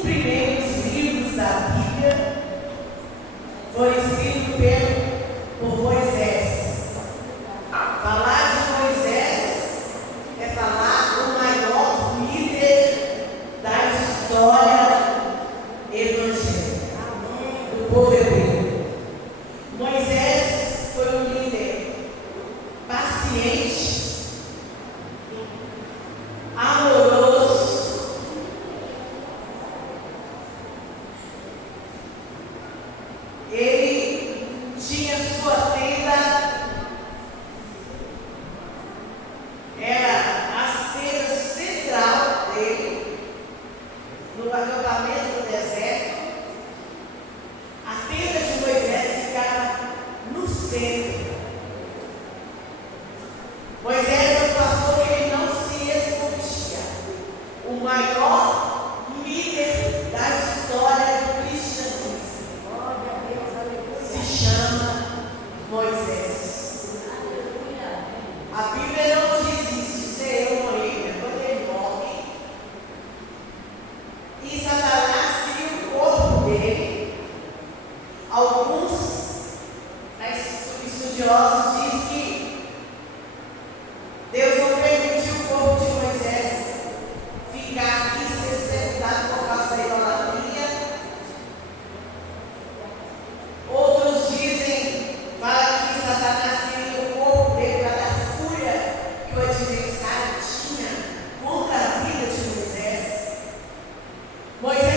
primeiros livros da Bíblia foi escrito por Moisés. Falar de Moisés é falar do maior líder da história evangélica do povo hebreu. Moisés foi um líder paciente, amoroso, ele tinha sua tenda, era a tenda central dele, no acampamento do deserto. A tenda de Moisés ficava no centro. Moisés é um pastor que ele não se escondia. O maior líder da história do cristianismo se chama Moisés. A Bíblia não diz isso, Senhor morrer, quando ele morre. E Satanás queria o corpo dele. Alguns estudiosos dizem que Deus não permitiu o corpo de Moisés ficar aqui ser sepultado por causa da idolatria. Outros dizem, fala que Satanás queria o corpo dele para dar fúria que o adversário tinha contra a vida de Moisés. Moisés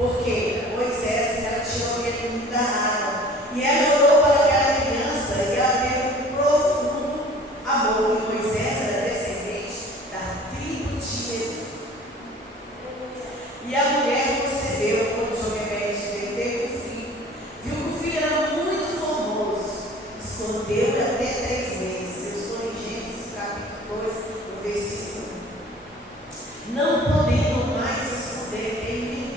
Porque Moisés, ela tirou ele da água. E ela olhou para aquela criança e ela teve um profundo amor. E Moisés era descendente da tribo de Levi. E a mulher concebeu quando Joquebede veio, teve um filho. Viu que o filho era muito formoso. Escondeu até 3 meses. Eu estou em Gênesis capítulo 2, no versículo 1. Não podendo mais esconder aquele menino.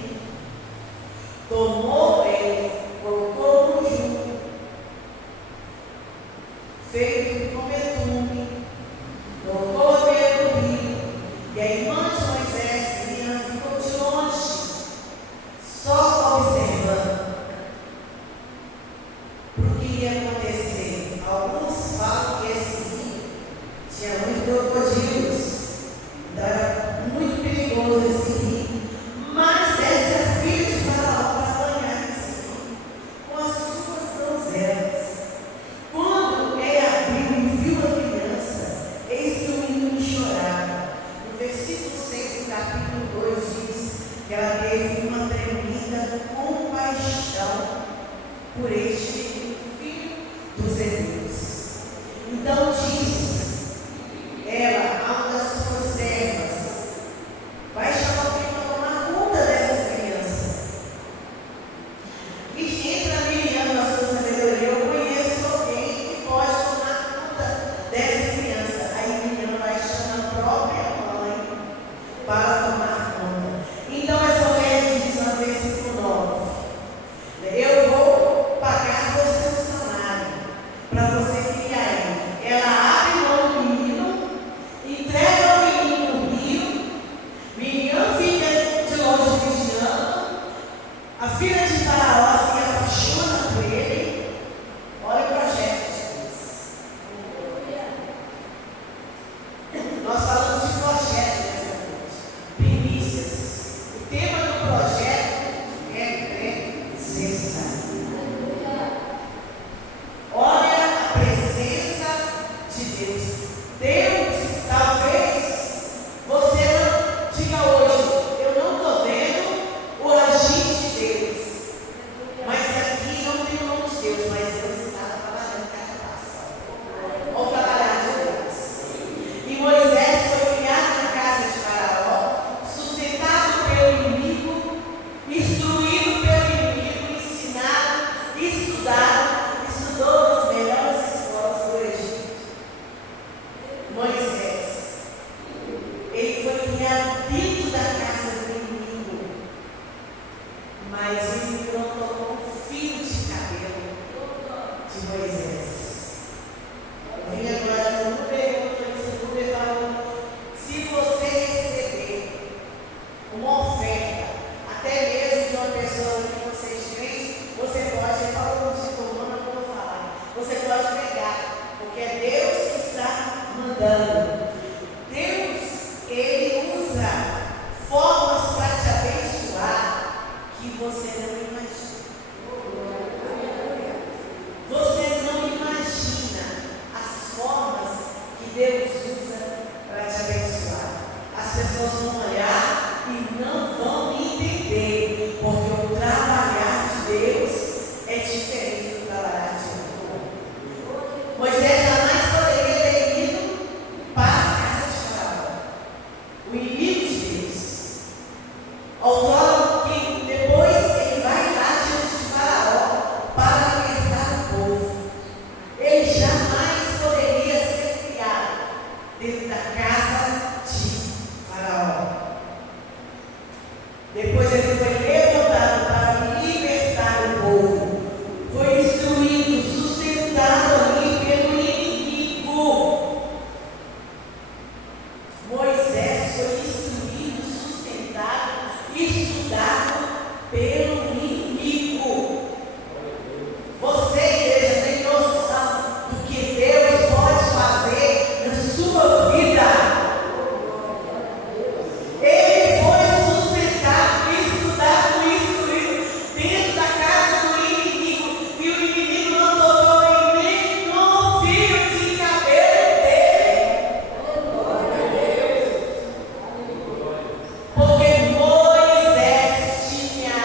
Tomou ele, colocou no junco, feito com betume, colocou ele no rio, e a irmã de Moisés, Miriam, ficou de longe, só observando. Por que ia acontecer? Alguns falam que esse rio tinha muitos crocodilos, então era muito perigoso esse rio, mas essa é a filha de Faraó para banhar esse rio com as suas donzelas. Quando ele abriu e viu a criança, eis que o menino chorava. No versículo 6 do capítulo 2 diz que ela teve uma tremenda compaixão por este menino, filho dos hebreus. Então disse ela a uma das suas servas: vai chamar alguém para tomar conta dessa criança. E entra Miriam na sua sabedoria: eu conheço alguém que pode tomar conta dessa criança. Aí Miriam vai chamar a própria mãe para tomar conta. Então essa mulher diz no versículo 9: eu vou pagar você o salário para você criar ele. Ela abre mão do menino, entrega o menino no rio. Miriam fica de longe vigiando. A filha de Faraó se apaixona por ele. Olha o projeto de Deus. Nós falamos de projeto nessa noite. Primícias. O tema do projeto é presença. Olha a presença de Deus. Deus, talvez você não diga hoje: eu não estou vendo o agir de Deus. Mas aqui não tem o nome de Deus, mas Deus está trabalhando cada passo. Ou trabalhar de Deus. E Moisés foi criado na casa de Faraó, sustentado pelo inimigo, instruído pelo inimigo, ensinado, estudado, estudou nas melhores escolas do Egito. Moisés, ele foi criado dentro da casa do inimigo, mas o inimigo não tocou um fio de cabelo de Moisés. Eu vim agora no pergunta, e falou: se você receber uma oferta, até mesmo de uma pessoa que você fez, você pode, ele falou no segundo ano, eu vou falar, você pode pegar, porque é Deus que está mandando. Deus, ele usa formas para te abençoar que você não imagina. Você não imagina as formas que Deus usa para te abençoar. As pessoas vão olhar e não vão entender, porque o trabalhar de Deus é diferente do trabalhar de Deus. Moisés jamais poderia ter ido para a casa de Faraó, o inimigo de Deus. Outrora, que depois ele vai lá diante de Faraó para libertar o povo. Ele jamais poderia ser criado dentro da casa de Faraó. Depois ele foi levantado para libertar o povo. Foi instruído, sustentado ali pelo inimigo. Moisés foi instruído, sustentado, estudado pelo inimigo. Você, igreja, tem noção do que Deus pode fazer na sua vida? Ele foi sustentado, estudado, instruído dentro da casa do inimigo, e o inimigo não tocou em nenhum fio de cabelo dele. Porque Moisés tinha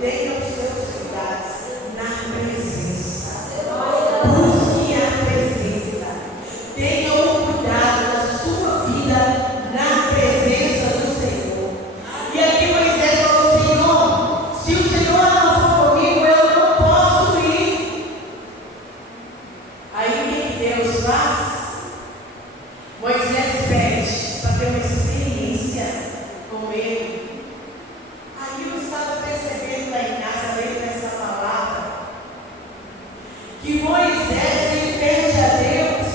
tenha os seus cuidados na presença. Busque a presença. Tenha o cuidado da sua vida na presença do Senhor. E aqui Moisés falou: Senhor, se o Senhor não for comigo, eu não posso ir. Aí o que Deus faz? Moisés pede para ter uma experiência com ele. Aí eu estava percebendo lá em casa, lendo essa palavra, que Moisés ele pede a Deus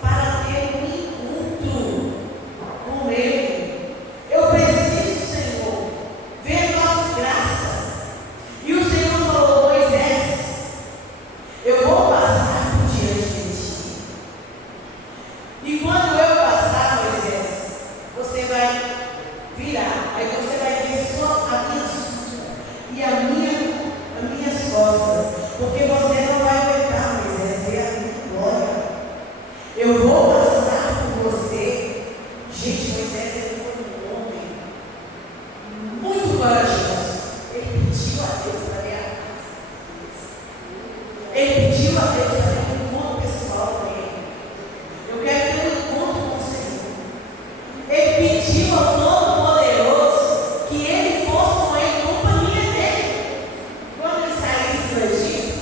para ter um encontro com ele. Eu preciso, Senhor, ver tuas graças. E o Senhor falou: Moisés, eu vou passar por diante de ti. E quando eu passar, Moisés, você vai virar. Aí você vai ver só a minha sombra e as minhas costas. Porque você não vai aguentar, Moisés, ver a minha glória. Eu vou passar por você. Gente, Moisés ele foi um homem muito corajoso. Ele pediu a Deus para ver a casa. Ele pediu a Deus para ter um encontro pessoal com ele. Eu quero ter um encontro com o Senhor. Ele pediu ao Todo-Poderoso que ele fosse com ele, em companhia dele. Quando ele saísse do Egito,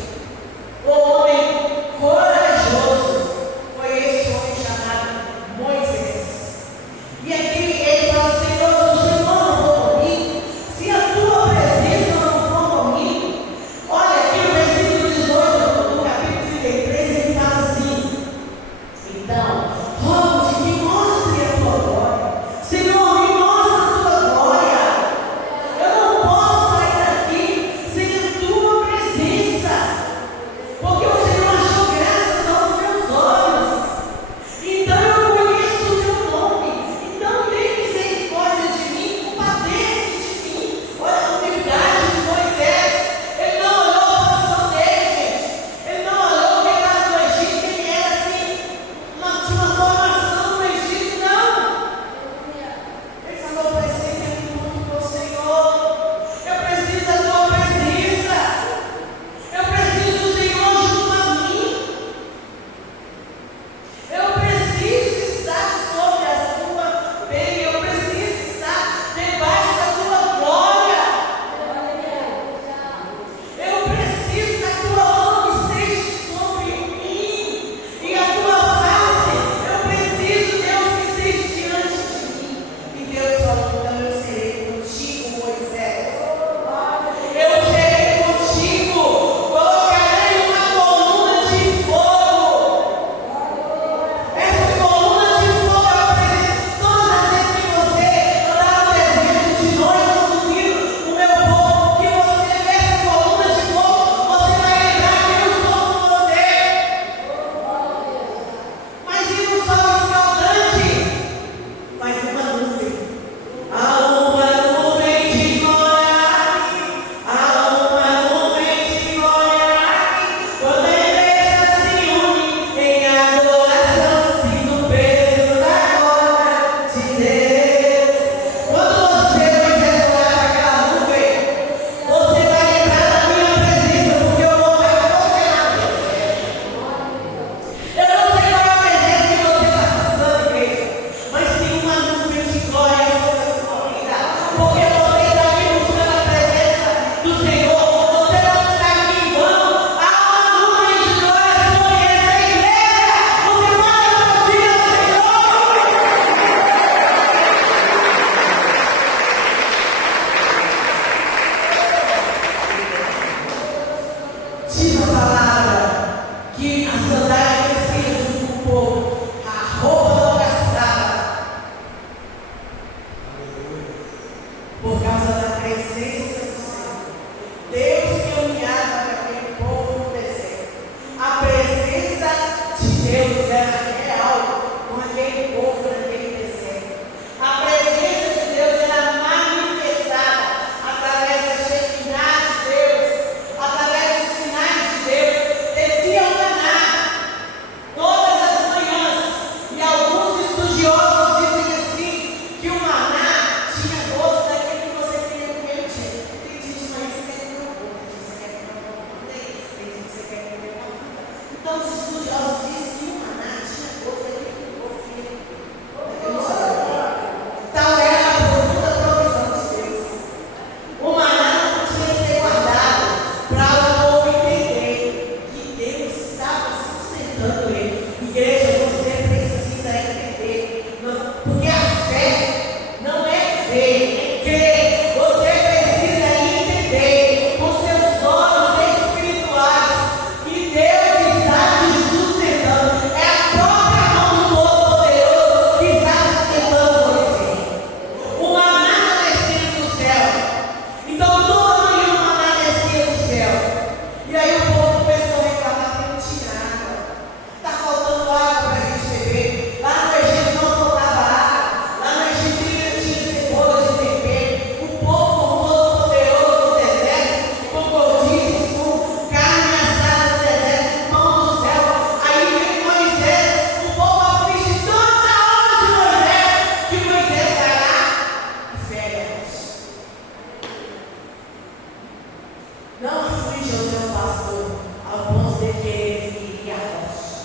Não aflige o seu pastor ao ponto de querer ferir a rocha.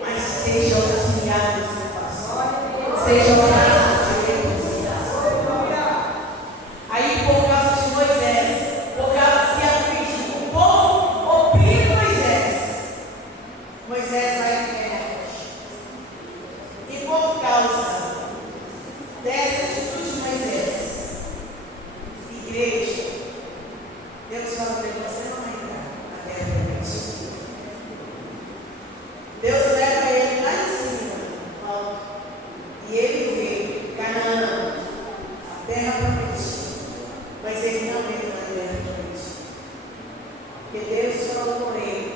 Mas seja auxiliado do seu pastor. Seja orado de Deus. Aí, por causa de Moisés, por causa de se afligir, o povo oprime Moisés. Moisés vai ferir a rocha. E por causa dessa atitude de Moisés, igreja, Deus fala para você não entrar na terra prometida. Deus leva ele lá em cima, alto, e ele vê Canaã, a terra prometida, mas ele não entra na terra prometida. Porque Deus falou com ele: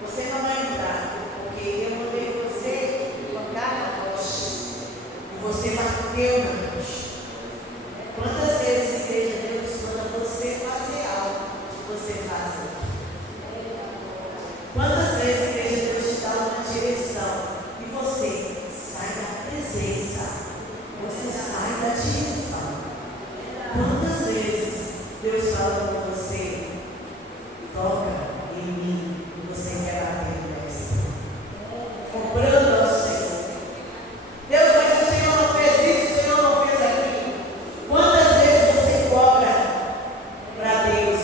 você não vai entrar, porque eu mandei você tocar na rocha, e você bateu na rocha. Quantas vezes, igreja, Deus manda você fazer algo que você faz? Quantas vezes, igreja, Deus te dá uma direção e você sai da presença, você sai da direção? Quantas vezes Deus fala com você: toca em mim, e você quer bater nessa? Comprando ao Senhor. Deus, mas o Senhor não fez isso, o Senhor não fez aquilo. Quantas vezes você cobra para Deus?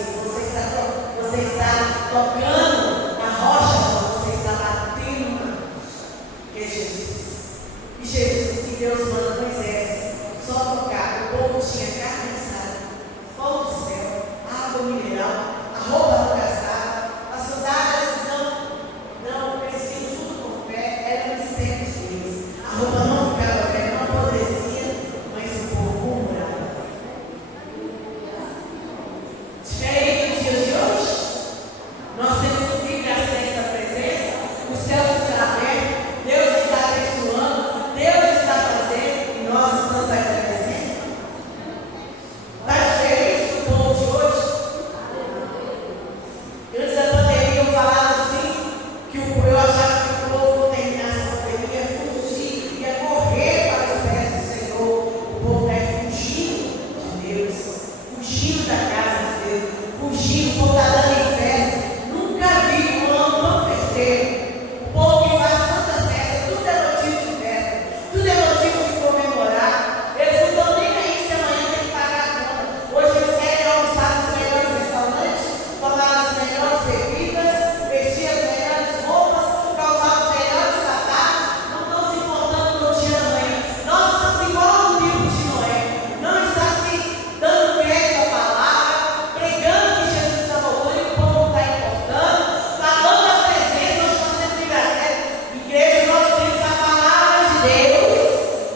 Você está tocando na rocha, ou você está batendo na rocha? Que é Jesus. E Jesus, que Deus manda Moisés só tocar. O povo tinha carne assada, pão do céu, água mineral, a roupa não gastava, as sandálias não cresciam junto com o pé, eram mistérios deles. A roupa não ficava velha, não apodrecia, mas o povo murmurava. Diferente dos dias de hoje, nós temos livre acesso à presença, o céu está aberto, Deus está abençoando, Deus está fazendo e nós estamos agradecendo. Está diferente do povo de hoje? Antes da pandemia eu falava assim, que eu achava que o povo, quando terminasse a pandemia, ia fugir, ia correr para os pés do Senhor. O povo está fugindo de Deus, fugindo da casa de Deus, fugindo, o povo está dando em festa. Nunca vi um ano tão festeiro. O povo que faz tanta festa, tudo é motivo de festa, tudo é motivo de comemorar. Eles não estão nem aí se amanhã tem que pagar a conta. Hoje eles querem almoçar nos melhores restaurantes, tomar as melhores bebidas, vestir as melhores roupas, calçar os melhores sapatos, não estão se importando no dia da manhã. Nós estamos igual ao livro de Noé, não está se dando crédito à palavra, pregando que Jesus está voltando e o povo não está importando, falando da presença. Hoje nós temos livre acesso. Igreja, nós temos a palavra de Deus.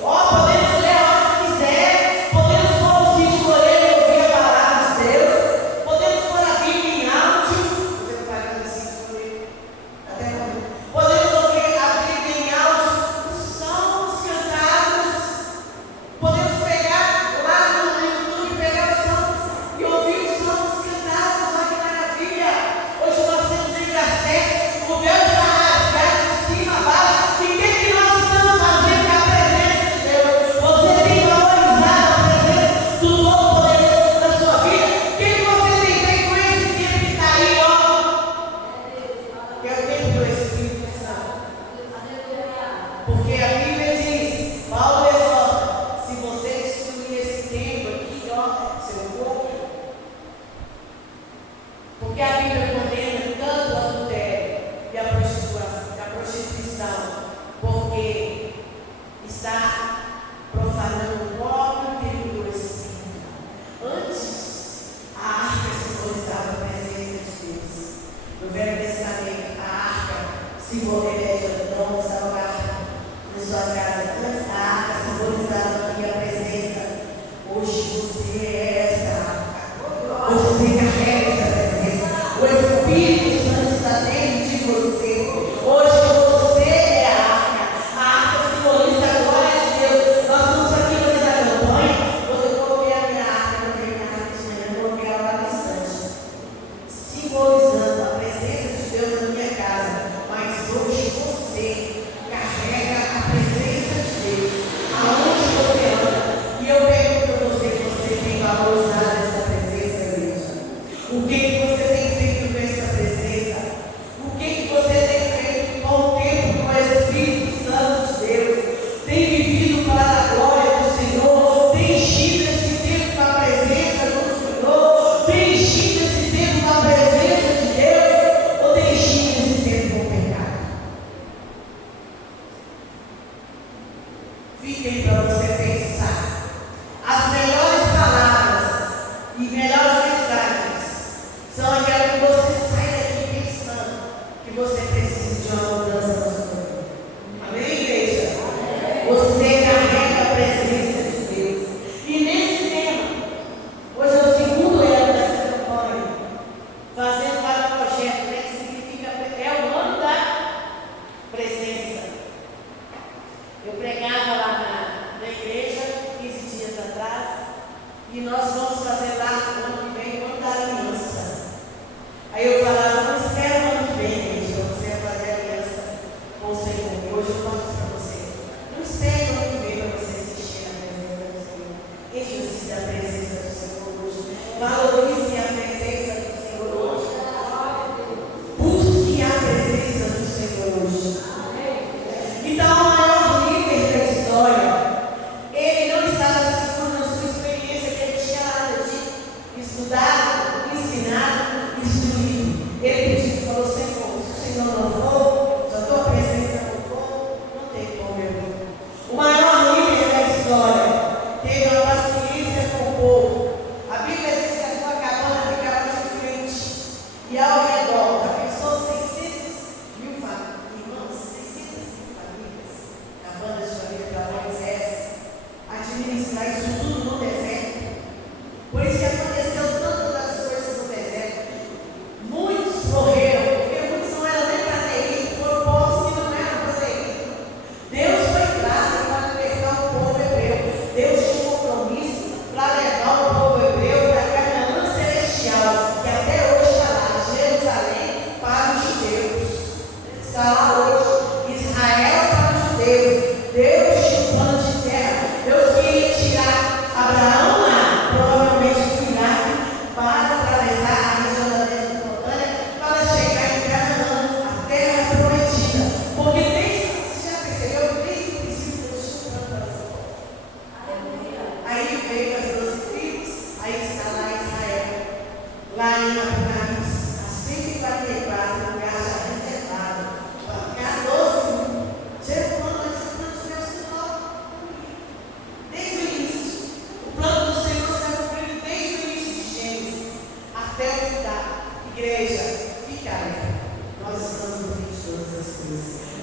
Ó, podemos ler a hora que quiser, podemos pôr o vídeo por ele e ouvir a palavra de Deus, podemos pôr a Bíblia em áudio. Você está pagando assim por ele? Até morrer. Podemos ouvir a Bíblia em áudio, os salmos cantados. Podemos pegar lá no YouTube, pegar os salmos e ouvir os salmos cantados. Olha que maravilha! Hoje nós temos livre acesso, o véu está rasgado de cima a baixo. E o que nós estamos fazendo com a presença de Deus? Você tem valorizado a presença do Todo-Poderoso na sua vida? O que você tem feito com esse tempo que está aí, ó? Que é o tempo do Espírito Santo. Porque a Bíblia diz, Paulo exorta, se você destruir esse templo aqui, ó, seu corpo. Porque a Bíblia condena tanto o adultério e a prostituição, porque está profanando o próprio templo do Espírito. Antes, a arca simbolizava a presença de Deus. No Velho Testamento, a arca simbolizava não estava na sua casa. Antes, a arca simbolizava aqui a presença. Hoje você é essa arca. Hoje você carrega essa presença. O Espírito Santo está dentro de você. Hoje você é a arca. A arca simboliza a glória de Deus. Nós estamos aqui fazendo a campanha. Quando eu coloquei a minha arca, eu coloquei minha arca de manhã, eu coloquei ela lá no estante, simbolizando a presença de Deus na minha casa. Mas hoje O que você tem feito com essa presença? O que você tem feito com o tempo com o Espírito Santo de Deus? Tem vivido para a glória do Senhor? Tem enchido esse tempo com a presença do Senhor? Tem enchido esse tempo com a presença de Deus? Ou tem enchido esse tempo com o pecado? Fica aí para você pensar. As melhores palavras e melhores mensagens são aquelas que você sai daqui pensando que você precisa de uma mudança na sua vida. Amém, igreja? Você carrega a presença de Deus. E nesse tema, hoje é o segundo ano dessa campanha, fazendo para o projeto, né, que significa, é o ano da presença. Eu pregava lá na igreja 15 dias atrás, e nós vamos fazer lá no ano que vem o ano da aliança. Aí eu falava, não espera o ano que vem, gente, para você fazer aliança com o Senhor. E hoje eu falo isso para você. Não espere o ano que vem para você assistir a presença do Senhor. Enche-se da presença do Senhor hoje. Valorize a presença do Senhor hoje. Busque a presença do Senhor hoje. Então, o maior líder da história, ele não estava seguro na sua experiência, que ele tinha nada de estudar, ensinar, instruir. Ele pediu, falou, Senhor, se o Senhor não for, se a tua presença não for, não tem como eu ir. O maior líder da história teve uma paciência com o povo. A Bíblia diz que a sua cabana ficava de frente e ao redor, já pensou 600 mil irmãos, 600 mil famílias, cabana de família para Moisés, administrar isso tudo no deserto. Por isso que aconteceu tantas das coisas no deserto. Muitos morreram, porque muitos não eram nem para ter ido, foram povos que não eram para ter ido. Deus foi claro para libertar o povo hebreu. Deus tinha um compromisso para levar o povo hebreu para a Canaã celestial, que até hoje está lá, Jerusalém para os judeus. Está lá hoje, Israel para os judeus. Deus tinha um plano de terra. Deus queria tirar Abraão lá, provavelmente do Iraque, para atravessar a região da Mesopotâmia, para chegar em Canaã, a terra prometida. Porque você já percebeu que desde o princípio Deus tinha um plano para essa coisa. Aí veio as 12 tribos, aí está lá Israel, lá em Apocalipse, a 144, lugar já reservado, para ficar 12 mil. Jesus falou, mas esse plano de Deus se coloca desde o início. O plano do Senhor está cumprido desde o início de Gênesis até o final. Igreja, fica aí. Nós estamos no fim de todas as coisas.